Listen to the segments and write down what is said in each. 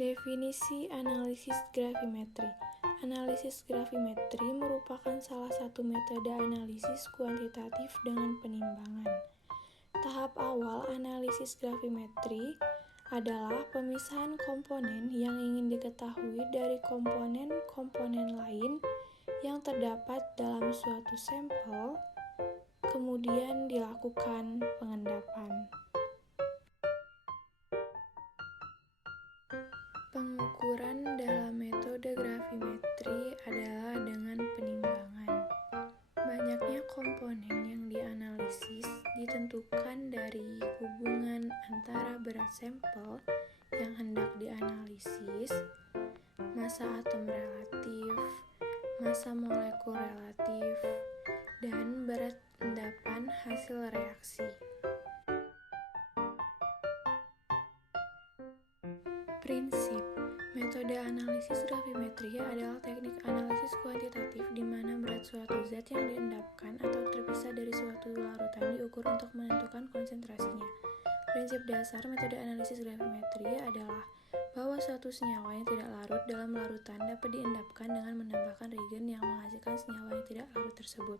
Definisi analisis gravimetri. Analisis gravimetri merupakan salah satu metode analisis kuantitatif dengan penimbangan. Tahap awal analisis gravimetri adalah pemisahan komponen yang ingin diketahui dari komponen-komponen lain yang terdapat dalam suatu sampel, kemudian dilakukan pengendapan. Pengukuran dalam metode gravimetri adalah dengan penimbangan. Banyaknya komponen yang dianalisis ditentukan dari hubungan antara berat sampel yang hendak dianalisis, massa atom relatif, massa molekul relatif, dan berat endapan hasil reaksi. Prinsip metode analisis gravimetri adalah teknik analisis kuantitatif di mana berat suatu zat yang diendapkan atau terpisah dari suatu larutan diukur untuk menentukan konsentrasinya. Prinsip dasar metode analisis gravimetri adalah bahwa suatu senyawa yang tidak larut dalam larutan dapat diendapkan dengan menambahkan reagen yang menghasilkan senyawa yang tidak larut tersebut.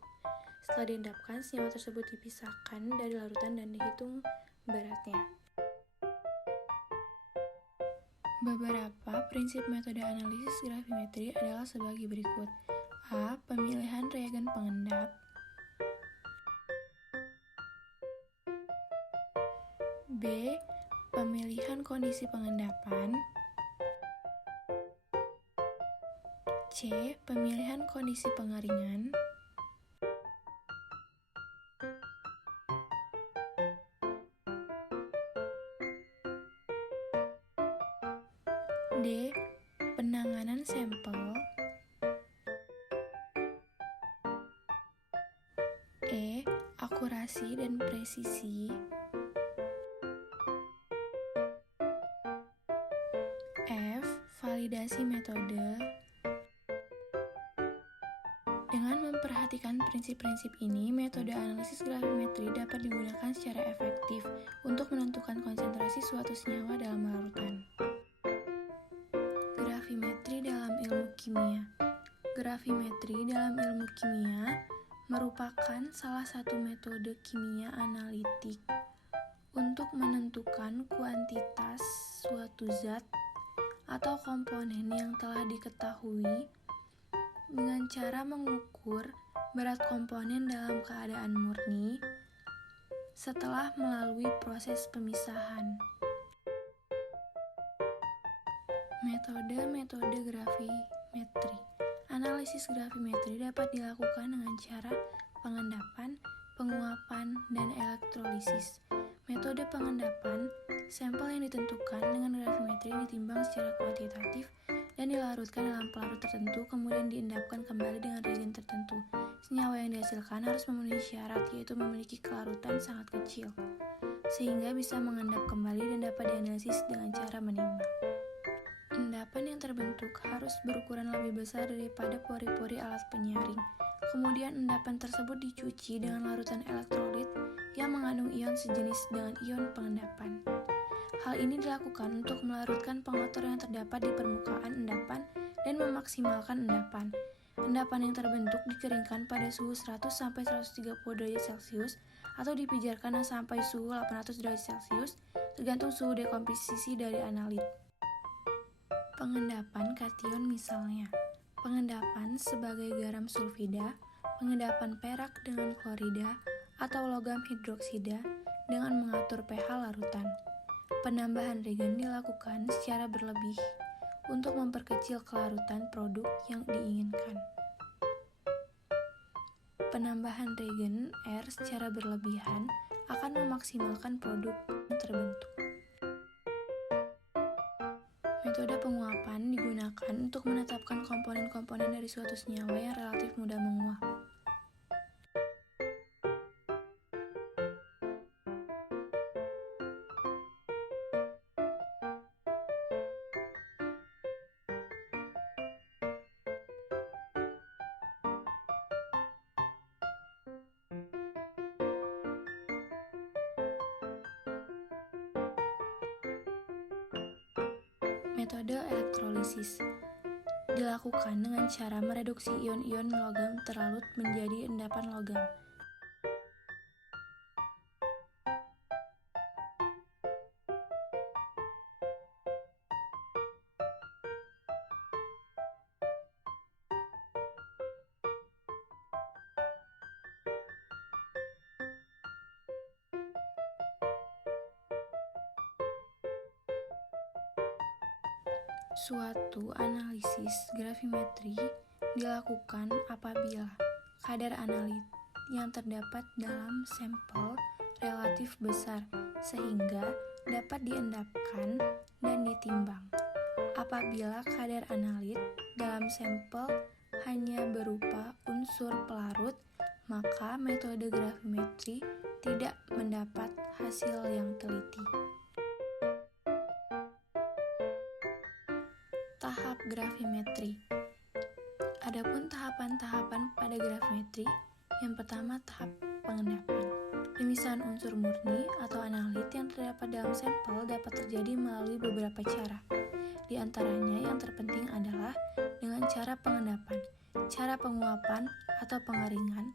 Setelah diendapkan, senyawa tersebut dipisahkan dari larutan dan dihitung beratnya. Beberapa prinsip metode analisis gravimetri adalah sebagai berikut. A. Pemilihan reagen pengendap. B. Pemilihan kondisi pengendapan. C. Pemilihan kondisi pengeringan. D. Penanganan sampel. E. Akurasi dan presisi. F. Validasi metode. Dengan memperhatikan prinsip-prinsip ini, metode analisis gravimetri dapat digunakan secara efektif untuk menentukan konsentrasi suatu senyawa dalam larutan. Gravimetri dalam ilmu kimia. Gravimetri dalam ilmu kimia merupakan salah satu metode kimia analitik untuk menentukan kuantitas suatu zat atau komponen yang telah diketahui dengan cara mengukur berat komponen dalam keadaan murni setelah melalui proses pemisahan. Metode gravimetri. Analisis gravimetri dapat dilakukan dengan cara pengendapan, penguapan, dan elektrolisis. Metode pengendapan, sampel yang ditentukan dengan gravimetri ditimbang secara kuantitatif dan dilarutkan dalam pelarut tertentu, kemudian diendapkan kembali dengan reagen tertentu. Senyawa yang dihasilkan harus memenuhi syarat, yaitu memiliki kelarutan sangat kecil, sehingga bisa mengendap kembali dan dapat dianalisis dengan cara menimbang. Endapan yang terbentuk harus berukuran lebih besar daripada pori-pori alat penyaring. Kemudian endapan tersebut dicuci dengan larutan elektrolit yang mengandung ion sejenis dengan ion pengendapan. Hal ini dilakukan untuk melarutkan pengotor yang terdapat di permukaan endapan dan memaksimalkan endapan. Endapan yang terbentuk dikeringkan pada suhu 100-130 derajat Celcius atau dipijarkan sampai suhu 800 derajat Celcius, tergantung suhu dekomposisi dari analit. Pengendapan kation misalnya, pengendapan sebagai garam sulfida, pengendapan perak dengan klorida atau logam hidroksida dengan mengatur pH larutan. Penambahan reagen dilakukan secara berlebih untuk memperkecil kelarutan produk yang diinginkan. Penambahan reagen R secara berlebihan akan memaksimalkan produk yang terbentuk. Metode penguapan digunakan untuk menetapkan komponen-komponen dari suatu senyawa yang relatif mudah menguap. Metode elektrolisis dilakukan dengan cara mereduksi ion-ion logam terlarut menjadi endapan logam. Suatu analisis gravimetri dilakukan apabila kadar analit yang terdapat dalam sampel relatif besar sehingga dapat diendapkan dan ditimbang. Apabila kadar analit dalam sampel hanya berupa unsur pelarut, maka metode gravimetri tidak mendapat hasil yang teliti. Tahap gravimetri. Adapun tahapan-tahapan pada gravimetri, yang pertama tahap pengendapan. Pemisahan unsur murni atau analit yang terdapat dalam sampel dapat terjadi melalui beberapa cara. Di antaranya yang terpenting adalah dengan cara pengendapan, cara penguapan atau pengeringan,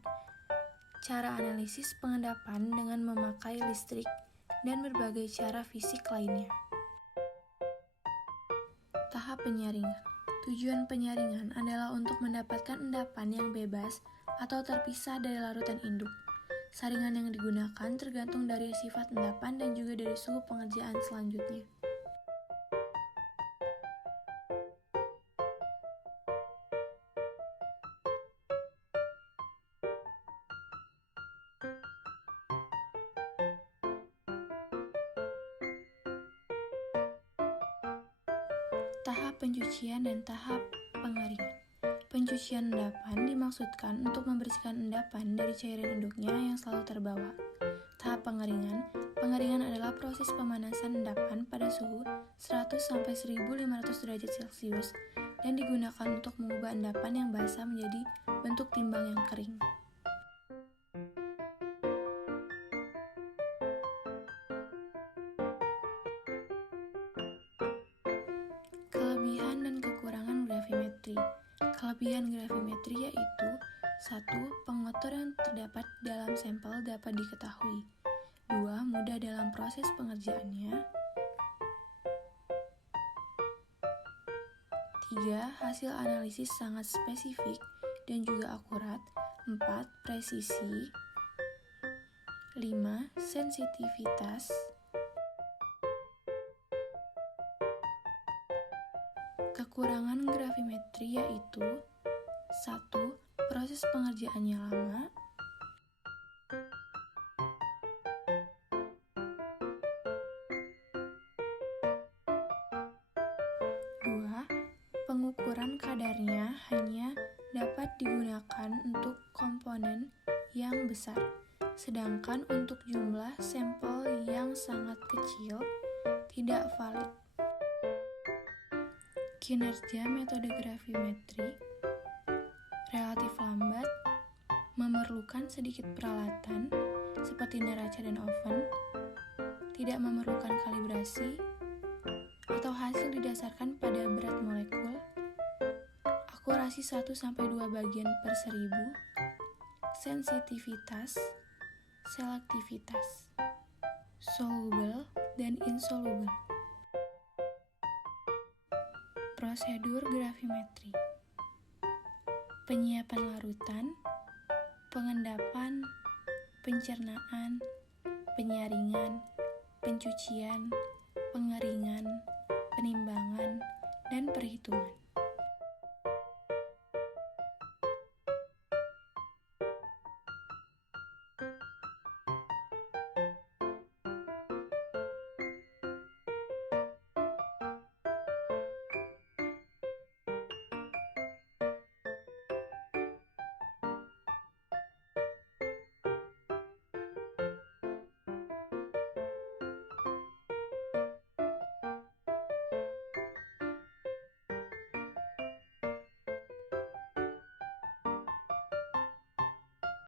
cara analisis pengendapan dengan memakai listrik, dan berbagai cara fisik lainnya. Tahap penyaringan. Tujuan penyaringan adalah untuk mendapatkan endapan yang bebas atau terpisah dari larutan induk. Saringan yang digunakan tergantung dari sifat endapan dan juga dari suhu pengerjaan selanjutnya. Tahap pencucian dan tahap pengeringan. Pencucian endapan dimaksudkan untuk membersihkan endapan dari cairan induknya yang selalu terbawa. Tahap pengeringan. Pengeringan adalah proses pemanasan endapan pada suhu 100-1500 derajat Celcius dan digunakan untuk mengubah endapan yang basah menjadi bentuk timbang yang kering. Kelebihan dan kekurangan gravimetri. Kelebihan gravimetri yaitu 1. Pengotor yang terdapat dalam sampel dapat diketahui. 2. Mudah dalam proses pengerjaannya. 3. Hasil analisis sangat spesifik dan juga akurat. 4. Presisi. 5. Sensitivitas. Kekurangan gravimetri yaitu 1. Proses pengerjaannya lama. 2. Pengukuran kadarnya hanya dapat digunakan untuk komponen yang besar, sedangkan untuk jumlah sampel yang sangat kecil tidak valid. Kinerja metode gravimetri relatif lambat, memerlukan sedikit peralatan seperti neraca dan oven, tidak memerlukan kalibrasi, atau hasil didasarkan pada berat molekul, akurasi 1-2 bagian per 1000, sensitivitas, selektivitas, soluble dan insoluble. Prosedur gravimetri. Penyiapan larutan, pengendapan, pencernaan, penyaringan, pencucian, pengeringan, penimbangan, dan perhitungan.